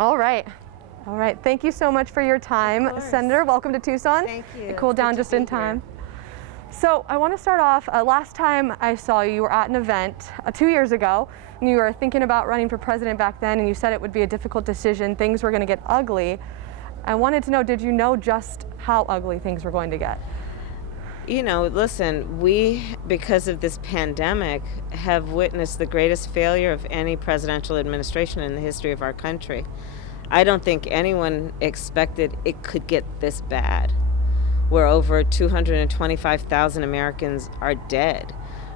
All right. All right. Thank you so much for your time, Senator. Welcome to Tucson. Thank you. It cooled down just in time. So I want to start off, last time I saw you, you were at an event 2 years ago, and you were thinking about running for president back then, and you said it would be a difficult decision. Things were going to get ugly. I wanted to know, did you know just how ugly things were going to get? You know, listen, we, because of this pandemic, have witnessed the greatest failure of any presidential administration in the history of our country. I don't think anyone expected it could get this bad, where over 225,000 Americans are dead,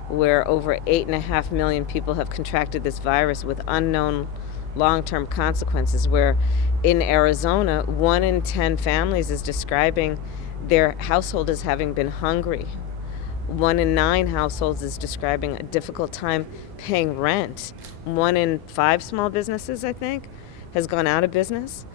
where over 8.5 million people have contracted this virus with unknown long-term consequences, where in Arizona, 1 in 10 families is describing their household as having been hungry. 1 in 9 households is describing a difficult time paying rent. 1 in 5 small businesses, I think, has gone out of business.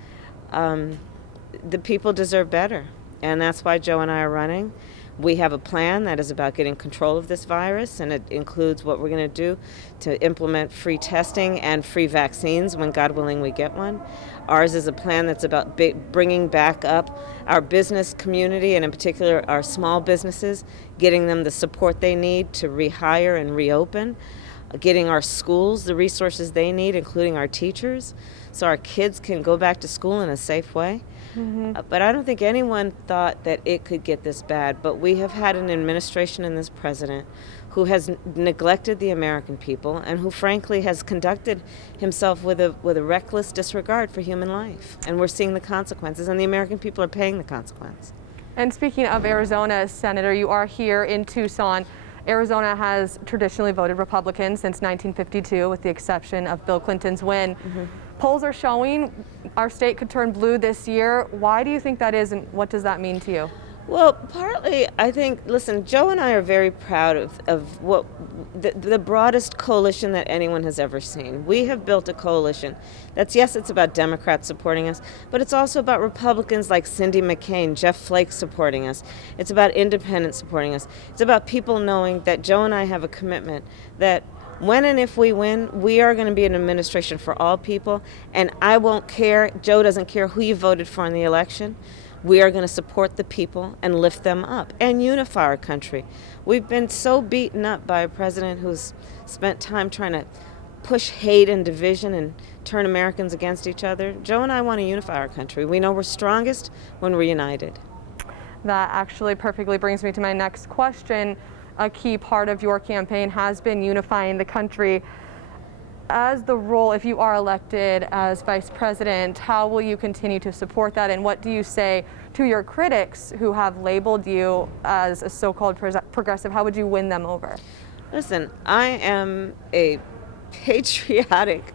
The people deserve better, and that's why Joe and I are running. We have a plan that is about getting control of this virus, and it includes what we're going to do to implement free testing and free vaccines when, God willing, we get one. Ours is a plan that's about bringing back up our business community, and in particular our small businesses, getting them the support they need to rehire and reopen, getting our schools the resources they need, including our teachers, so our kids can go back to school in a safe way. But I don't think anyone thought that it could get this bad. But we have had an administration and this president who has neglected the American people and who, frankly, has conducted himself with a reckless disregard for human life. And we're seeing the consequences, and the American people are paying the consequence. And speaking of Arizona, Senator, you are here in Tucson. Arizona has traditionally voted Republican since 1952, with the exception of Bill Clinton's win. Polls are showing our state could turn blue this year. Why do you think that is, and what does that mean to you? Well, partly, I think, listen, Joe and I are very proud of what the broadest coalition that anyone has ever seen. We have built a coalition that's, yes, it's about Democrats supporting us, but it's also about Republicans like Cindy McCain, Jeff Flake supporting us. It's about independents supporting us. It's about people knowing that Joe and I have a commitment that when and if we win, we are going to be an administration for all people, and I won't care, Joe doesn't care who you voted for in the election. We are going to support the people and lift them up and unify our country. We've been so beaten up by a president who's spent time trying to push hate and division and turn Americans against each other. Joe and I want to unify our country. We know we're strongest when we're united. That actually perfectly brings me to my next question. A key part of your campaign has been unifying the country. As the role, if you are elected as vice president, how will you continue to support that, and what do you say to your critics who have labeled you as a so-called progressive? How would you win them over? Listen, I am a patriotic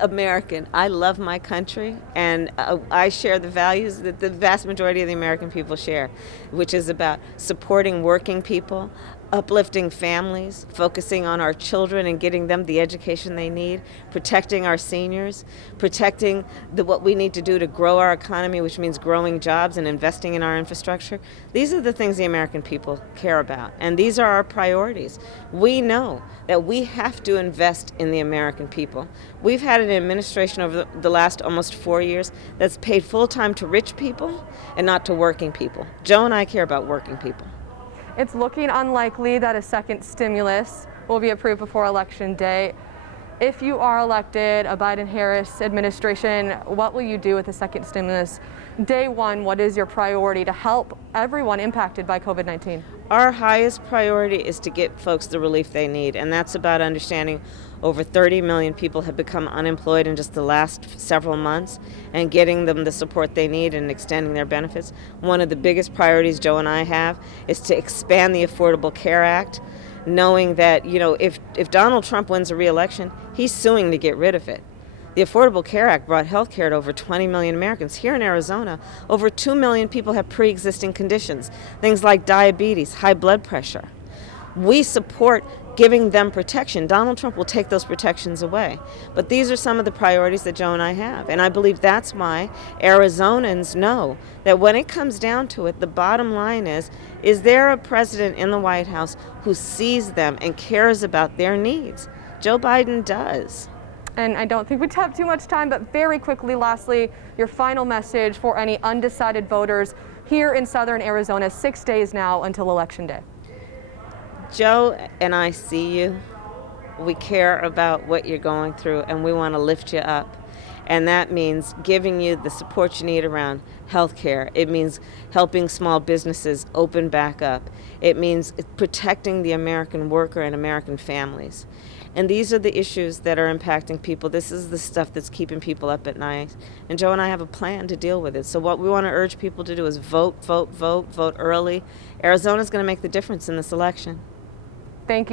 American. I love my country, and I share the values that the vast majority of the American people share, which is about supporting working people, uplifting families, focusing on our children and getting them the education they need, protecting our seniors, protecting what we need to do to grow our economy, which means growing jobs and investing in our infrastructure. These are the things the American people care about, and these are our priorities. We know that we have to invest in the American people. We've had an administration over the last almost 4 years that's paid full-time to rich people and not to working people. Joe and I care about working people. It's looking unlikely that a second stimulus will be approved before Election Day. If you are elected, a Biden-Harris administration, what will you do with the second stimulus? Day one, what is your priority to help everyone impacted by COVID-19? Our highest priority is to get folks the relief they need, and that's about understanding over 30 million people have become unemployed in just the last several months, and getting them the support they need and extending their benefits. One of the biggest priorities Joe and I have is to expand the Affordable Care Act, knowing that, you know, if Donald Trump wins a re-election, he's suing to get rid of it. The Affordable Care Act brought health care to over 20 million Americans. Here in Arizona, over 2 million people have pre-existing conditions, things like diabetes, high blood pressure. We support giving them protection. Donald Trump will take those protections away. But these are some of the priorities that Joe and I have. And I believe that's why Arizonans know that when it comes down to it, the bottom line is there a president in the White House who sees them and cares about their needs? Joe Biden does. And I don't think we have too much time, but very quickly, lastly, your final message for any undecided voters here in southern Arizona, 6 days now until Election Day. Joe and I see you. We care about what you're going through, and we want to lift you up. And that means giving you the support you need around health care. It means helping small businesses open back up. It means protecting the American worker and American families. And these are the issues that are impacting people. This is the stuff that's keeping people up at night. And Joe and I have a plan to deal with it. So what we want to urge people to do is vote, vote, vote, vote early. Arizona's going to make the difference in this election. Thank you.